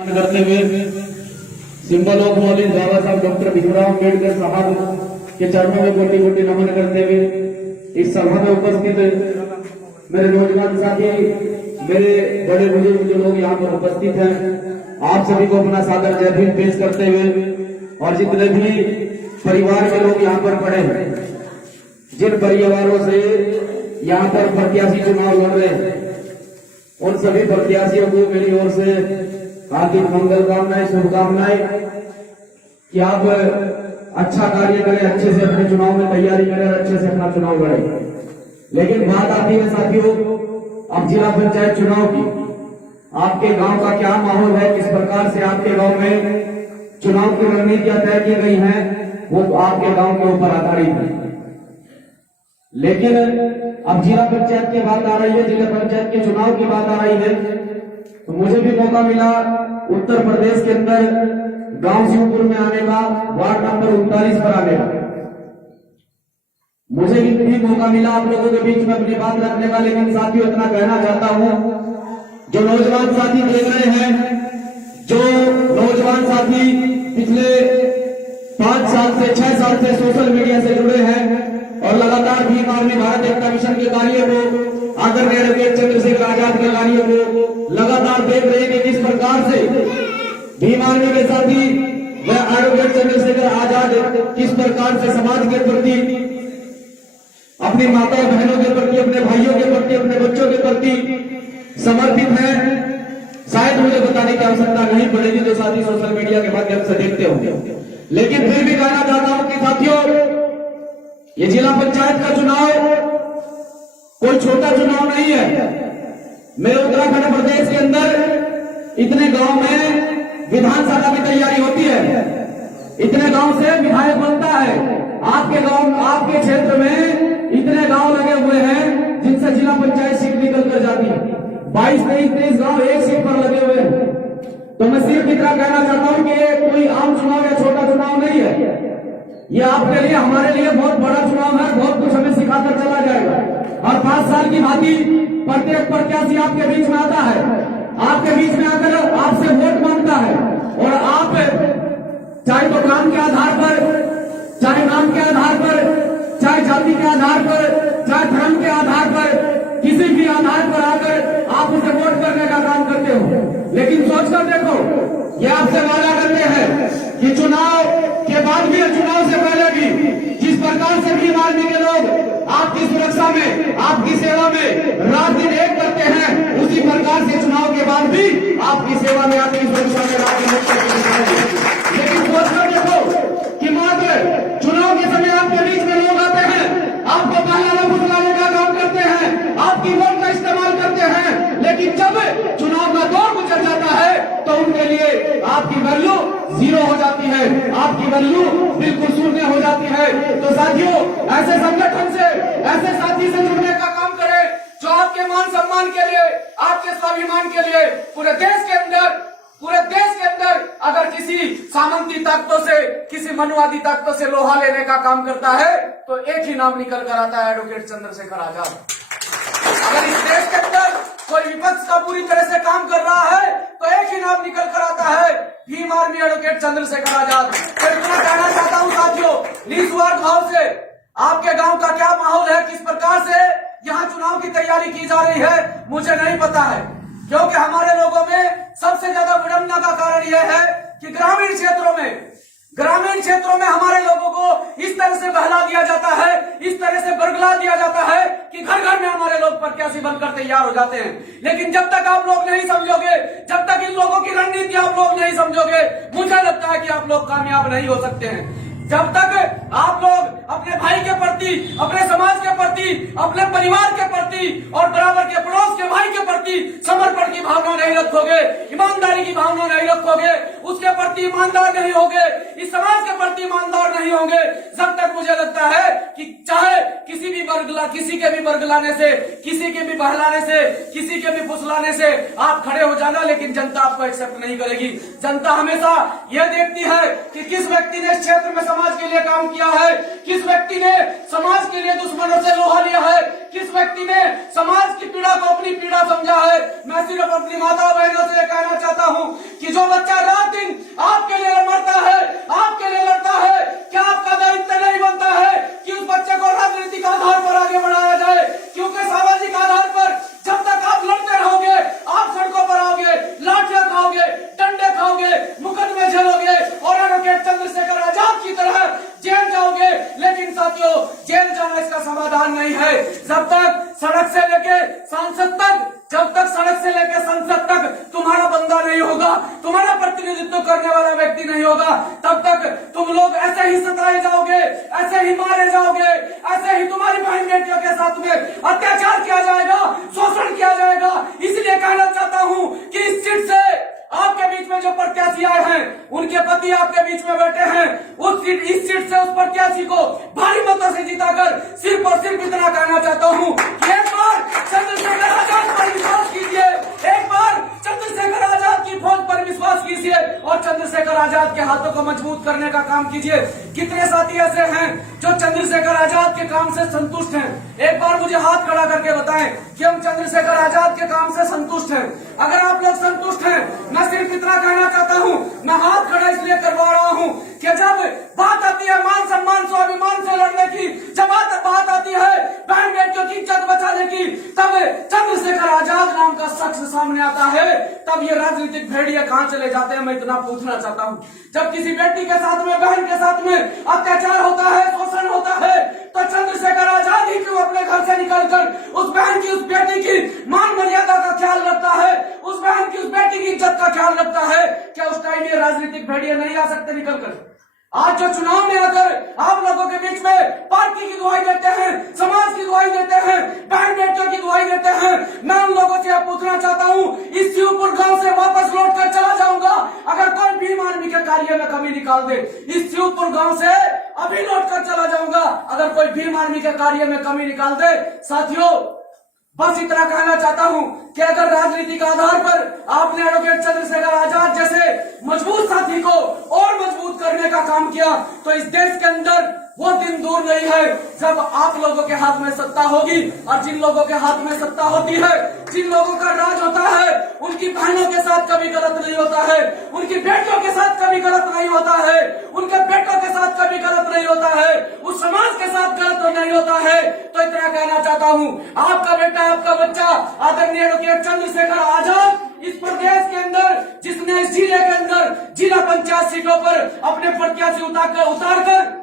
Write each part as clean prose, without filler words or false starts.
करते हुए symbol of knowledge बाबा साहब डॉक्टर भीमराव अम्बेडकर साहब के चरणों में कोटि कोटि नमन करते हुए इस सभा में उपस्थित मेरे नौजवान साथी, मेरे बड़े बुजुर्ग जो लोग यहाँ पर उपस्थित हैं, आप सभी को अपना सादर जय भीम पेश करते हुए और जितने भी परिवार के लोग यहाँ पर पड़े हैं, जिन परिवारों से यहाँ पर प्रत्याशी चुनाव लड़ रहे हैं, उन सभी प्रत्याशियों को मेरी ओर से हार्दिक मंगल कामनाएं, शुभकामनाएं कि आप अच्छा कार्य करें, अच्छे से अपने चुनाव में तैयारी करें और अच्छे से अपना चुनाव लड़ें। लेकिन बात आती है साथियों, अब जिला पंचायत चुनाव की, आपके गांव का क्या माहौल है, किस प्रकार से आपके गांव में चुनाव की रणनीतियां तय की गई हैं, वो आपके गांव के ऊपर आधारित है। लेकिन अब जिला पंचायत की बात आ रही है, जिला पंचायत के चुनाव की बात आ रही है, तो मुझे भी मौका मिला उत्तर प्रदेश के अंदर गांव शिवपुर में आने का, वार्ड नंबर 39 पर आने का। मुझे भी मौका मिला आप लोगों के बीच में अपनी बात रखने का। लेकिन साथियों, इतना कहना चाहता हूं, जो नौजवान साथी देख रहे हैं, जो नौजवान साथी पिछले 5 साल से 6 साल से सोशल मीडिया से जुड़े हैं और लगातार भीम आर्मी भारत एकता मिशन के कार्य को, आदरणीय एडवोकेट चंद्रशेखर आजाद के कार्य को लगातार देख रहे हैं कि किस प्रकार से भीम आर्मी के साथी व एडवोकेट चंद्रशेखर आजाद किस प्रकार से समाज के प्रति, अपनी माता बहनों के प्रति, अपने भाइयों के प्रति, अपने बच्चों के प्रति समर्पित है। शायद मुझे बताने की आवश्यकता नहीं पड़ेगी, जो साथी सोशल मीडिया के माध्यम से देखते होंगे। लेकिन फिर भी कहना चाहता हूं कि साथियों, ये जिला पंचायत का चुनाव कोई छोटा चुनाव नहीं है। मेरे उत्तराखंड प्रदेश के अंदर इतने गांव में विधानसभा की तैयारी होती है, इतने गांव से विधायक बनता है। आपके गांव, आपके क्षेत्र में इतने गांव लगे हुए हैं जिनसे जिला पंचायत सीट निकल कर जाती है। 22, 23 गांव एक सीट पर लगे हुए हैं। तो मैं सिर्फ इतना कहना चाहता हूं कि ये कोई आम चुनाव या छोटा चुनाव नहीं है। ये आपके लिए, हमारे लिए बहुत बड़ा चुनाव है। बहुत कुछ हमें सिखाकर चला जाएगा। और 5 साल की भांति प्रत्येक प्रत्याशी आपके बीच में आता है, आपके बीच में आकर आपसे वोट मांगता है, और आप चाहे तो काम के आधार पर, चाहे नाम के आधार पर, चाहे जाति के आधार पर, चाहे धर्म के आधार पर, किसी भी आधार पर आकर आप उसे वोट करने का काम करते हो। लेकिन सोचकर देखो, ये आपसे वादा करते हैं कि चुनाव के बाद भी, चुनाव से पहले भी, जिस प्रकार से भीम आर्मी के लोग आपकी सुरक्षा में, आपकी सेवा में रात दिन एक करते हैं, उसी प्रकार से चुनाव के बाद भी आपकी सेवा में, आपकी सुरक्षा में रात दिन एक करते हैं। लेकिन सोचकर देखो कि मात्र चुनाव के समय आपके बीच में लोग आते हैं, आपको बहलाने फुसलाने का काम करते हैं, आपकी वोट का इस्तेमाल करते हैं, लेकिन जब चुनाव का दौर गुजर जाता है तो उनके लिए आपकी वैल्यू 0 हो जाती है, आपकी वैल्यू बिल्कुल शून्य हो जाती है। तो साथियों, ऐसे संगठन से, ऐसे साथी से जुड़ने का काम करें जो आपके मान सम्मान के लिए, आपके स्वाभिमान के लिए पूरे देश के अंदर अगर किसी सामंती ताकतों से, किसी मनुवादी ताकतों से लोहा लेने का काम करता है तो एक ही नाम निकल कर आता है, एडवोकेट चंद्रशेखर आजाद। अगर इस देश के अंदर कोई विपक्ष का पूरी तरह से काम कर रहा है तो एक ही नाम निकल कर आता है, भीम आर्मी एडवोकेट चंद्रशेखर आजाद। तो इतना कहना चाहता हूं साथियों, निस्वार्थ भाव से आपके गांव का क्या माहौल है, किस प्रकार से यहाँ चुनाव की तैयारी की जा रही है, मुझे नहीं पता है। क्योंकि हमारे लोगों में सबसे ज्यादा विडंबना का कारण यह है कि ग्रामीण क्षेत्रों में हमारे लोगों को इस तरह से बहला दिया जाता है, इस तरह से बरगला दिया जाता है कि घर घर में हमारे लोग प्रत्याशी बनकर तैयार हो जाते हैं। लेकिन जब तक आप लोग नहीं समझोगे, जब तक इन लोगों की रणनीति आप लोग नहीं समझोगे, मुझे लगता है कि आप लोग कामयाब नहीं हो सकते हैं। जब तक आप लोग अपने भाई के प्रति, अपने समाज के प्रति, अपने परिवार के प्रति और बराबर के पड़ोस के भाई के प्रति समर्पण की भावना नहीं रखोगे, ईमानदारी की भावना नहीं रखोगे, उसके प्रति ईमानदार नहीं होगे, इस समाज के प्रति ईमानदार नहीं होंगे, जब तक मुझे लगता है कि चाहे किसी के भी बरगलाने से, किसी के भी बहलाने से, किसी के भी फुसलाने से आप खड़े हो जाना, लेकिन जनता आपको एक्सेप्ट नहीं करेगी। जनता हमेशा यह देखती है कि किस व्यक्ति ने इस क्षेत्र में समाज के लिए काम किया है, किस व्यक्ति ने समाज के लिए दुश्मनों से लोहा लिया है, किस व्यक्ति ने समाज की पीड़ा को अपनी पीड़ा समझा है। मैं सिर्फ अपनी माता बहनों से कहना चाहता हूं कि जो सांसद तक, जब तक सड़क से लेकर संसद तक तुम्हारा बंदा नहीं होगा, तुम्हारा प्रतिनिधित्व करने वाला व्यक्ति नहीं होगा, तब तक तुम लोग ऐसे ही सताए जाओगे, ऐसे ही मारे जाओगे, ऐसे ही तुम्हारी बहन बेटियों के साथ में अत्याचार किया जाएगा, शोषण किया जाएगा। इसलिए कहना चाहता हूं कि इस सीट से आपके बीच में जो प्रत्याशी आए हैं, उनके पति आपके बीच में बैठे हैं, इस सीट से उस प्रत्याशी को भारी मतों से जिताकर सिर्फ और सिर्फ इतना कहना चाहता हूं कि एक बार चंद्रशेखर आजाद पर विश्वास कीजिए, एक बार चंद्रशेखर आजाद की फौज पर विश्वास कीजिए और चंद्रशेखर आजाद के हाथों को मजबूत करने का काम कीजिए। कितने साथी ऐसे हैं जो चंद्रशेखर आजाद के काम से संतुष्ट हैं? एक बार मुझे हाथ खड़ा करके बताएं कि हम चंद्रशेखर आजाद के काम से संतुष्ट हैं। अगर आप लोग संतुष्ट हैं, मैं सिर्फ इतना कहना चाहता हूं, मैं हाथ खड़ा इसलिए करवा रहा हूं कि जब बात आती है मान सम्मान स्वाभिमान से लड़ने की, जब बात आती है बहन बेटियों की इज्जत बचाने की, तब चंद्रशेखर आजाद नाम का शख्स सामने आता है। तब ये राजनीतिक भेड़िए कहां चले जाते हैं, मैं इतना पूछना चाहता हूं। जब किसी बेटी के साथ में, बहन के साथ में अत्याचार होता है, शोषण होता है, तो चंद्रशेखर आजाद ही क्यों अपने घर से निकलकर उस बहन की, उस बेटी की मान मर्यादा का ख्याल रखता है, उस बहन की, उस बेटी की इज्जत का ख्याल रखता है? क्या उस टाइम ये राजनीतिक भेड़िए नहीं आ सकते निकलकर? आज जो चुनाव में आकर आप लोगों के बीच में पार्टी की दुहाई देते हैं, समाज की दुहाई देते हैं, बहन बेटियों की दुहाई देते हैं, मैं उन लोगों से पूछना चाहता हूं, इस शिवपुर गांव से वापस लौट कर चला जाऊंगा अगर कोई भीम आर्मी के कार्य में कमी निकाल दे। इस शिवपुर गांव से अभी लौट कर चला जाऊंगा अगर कोई भीम आर्मी के कार्य में कमी निकाल दे। साथियों, बस इतना कहना चाहता हूं कि अगर राजनीति के आधार पर आपने एडवोकेट चंद्रशेखर आजाद जैसे मजबूत साथी को और मजबूत करने का काम किया, तो इस देश के अंदर वो दिन दूर नहीं है जब आप लोगों के हाथ में सत्ता होगी। और जिन लोगों के हाथ में सत्ता होती है, जिन लोगों का राज होता है, उनकी बहनों के साथ कभी गलत नहीं होता है, उनकी बेटियों के साथ कभी गलत नहीं होता है, उनके बेटों के साथ कभी गलत नहीं होता है, उस समाज के साथ गलत नहीं होता है। तो इतना कहना चाहता हूँ, आपका बेटा, आपका बच्चा आदरणीय एडवोकेट चंद्रशेखर आजाद इस प्रदेश के अंदर, जिसने इस जिले के अंदर जिला पंचायत सीटों पर अपने प्रत्याशी उतार कर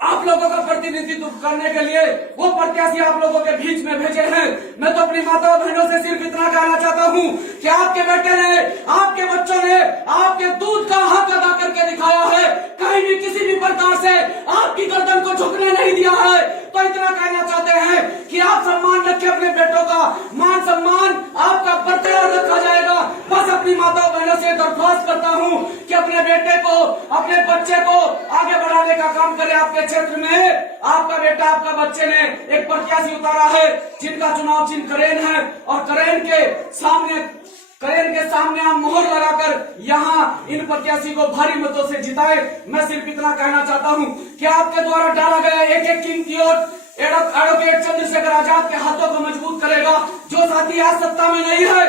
आप लोगों का प्रतिनिधित्व करने के लिए वो प्रत्याशी आप लोगों के बीच में भेजे हैं। मैं तो अपनी माता बहनों से सिर्फ इतना कहना चाहता हूँ कि आपके बेटे ने, आपके बच्चों ने आपके दूध का हक अदा करके दिखाया है, कहीं भी किसी भी प्रकार से आपकी गर्दन को झुकने नहीं दिया है। तो इतना कहना चाहते हैं कि आप सम्मान रखें अपने बेटों का, मान सम्मान आपका बरकरार रखा जाएगा। बस अपनी माता बहनों से दरख्वास्त करता हूँ कि अपने बेटे को, अपने बच्चे को आगे बढ़ाने का काम करें। आपके क्षेत्र में आपका बेटा, आपका बच्चे ने एक प्रत्याशी उतारा है जिनका चुनाव चिन्ह करेन है, और करेन के सामने आप मोहर लगाकर यहाँ इन प्रत्याशी को भारी मतों से जिताए। मैं सिर्फ इतना कहना चाहता हूँ कि आपके द्वारा डाला गया एक एक कीमती वोट एडवोकेट चंद्रशेखर आजाद के हाथों को मजबूत करेगा। जो साथी आज सत्ता में नहीं है,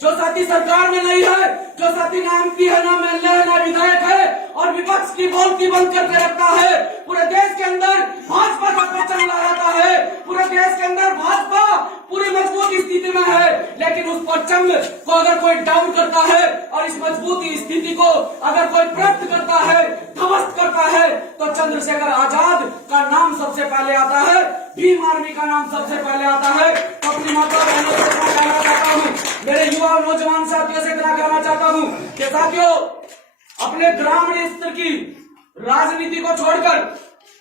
जो साथी सरकार में नहीं है, जो साथी ना एमपी है, ना एमएलए है, ना विधायक है, और विपक्ष की बोलती बंद करके रखता है, पूरे देश के अंदर भाजपा का परचम लहराता है, पूरे देश के अंदर भाजपा पूरी मजबूत स्थिति में है, लेकिन उस परचम को अगर कोई डाउन करता है और इस मजबूत स्थिति को अगर कोई प्राप्त करता है, ध्वस्त करता है, तो चंद्रशेखर आजाद का नाम सबसे पहले आता है, भीम आर्मी का नाम सबसे पहले आता है। तो अपनी माता बहनों से इतना कहना चाहता हूँ, मेरे युवा और नौजवान साथियों से इतना कहना चाहता हूँ कि साथियों, अपने ग्रामीण स्तर की राजनीति को छोड़कर,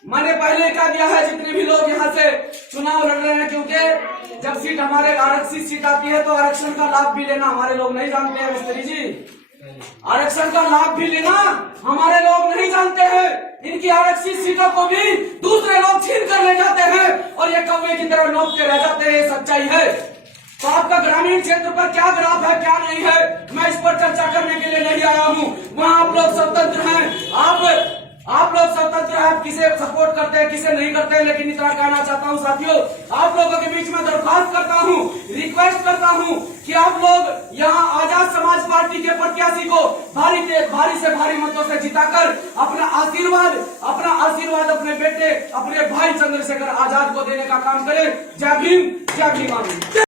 मैंने पहले कह दिया है, जितने भी लोग यहाँ से चुनाव लड़ रहे हैं, क्योंकि जब सीट हमारे आरक्षित सीट आती है तो आरक्षण का लाभ भी लेना हमारे लोग नहीं जानते हैं। मिस्त्री जी, आरक्षण का लाभ भी लेना हमारे लोग नहीं जानते हैं। इनकी आरक्षित सीटों को भी दूसरे लोग छीन कर ले जाते हैं और ये कौवे की तरह नोचते रह जाते हैं। सच्चाई है। तो आपका ग्रामीण क्षेत्र पर क्या ग्राफ है, क्या नहीं है, मैं इस पर चर्चा करने के लिए नहीं आया हूँ। वहाँ आप लोग स्वतंत्र हैं, आप लोग स्वतंत्र हैं, आप किसे सपोर्ट करते हैं, किसे नहीं करते हैं। लेकिन इतना कहना चाहता हूँ साथियों, आप लोगों के बीच में दरख्वास्त करता हूँ, रिक्वेस्ट करता हूँ कि आप लोग यहाँ आजाद समाज पार्टी के प्रत्याशी को भारी से भारी मतों से जिताकर अपना आशीर्वाद अपने बेटे, अपने भाई चंद्रशेखर आजाद को देने का काम करें। जय भीम, जय भीम।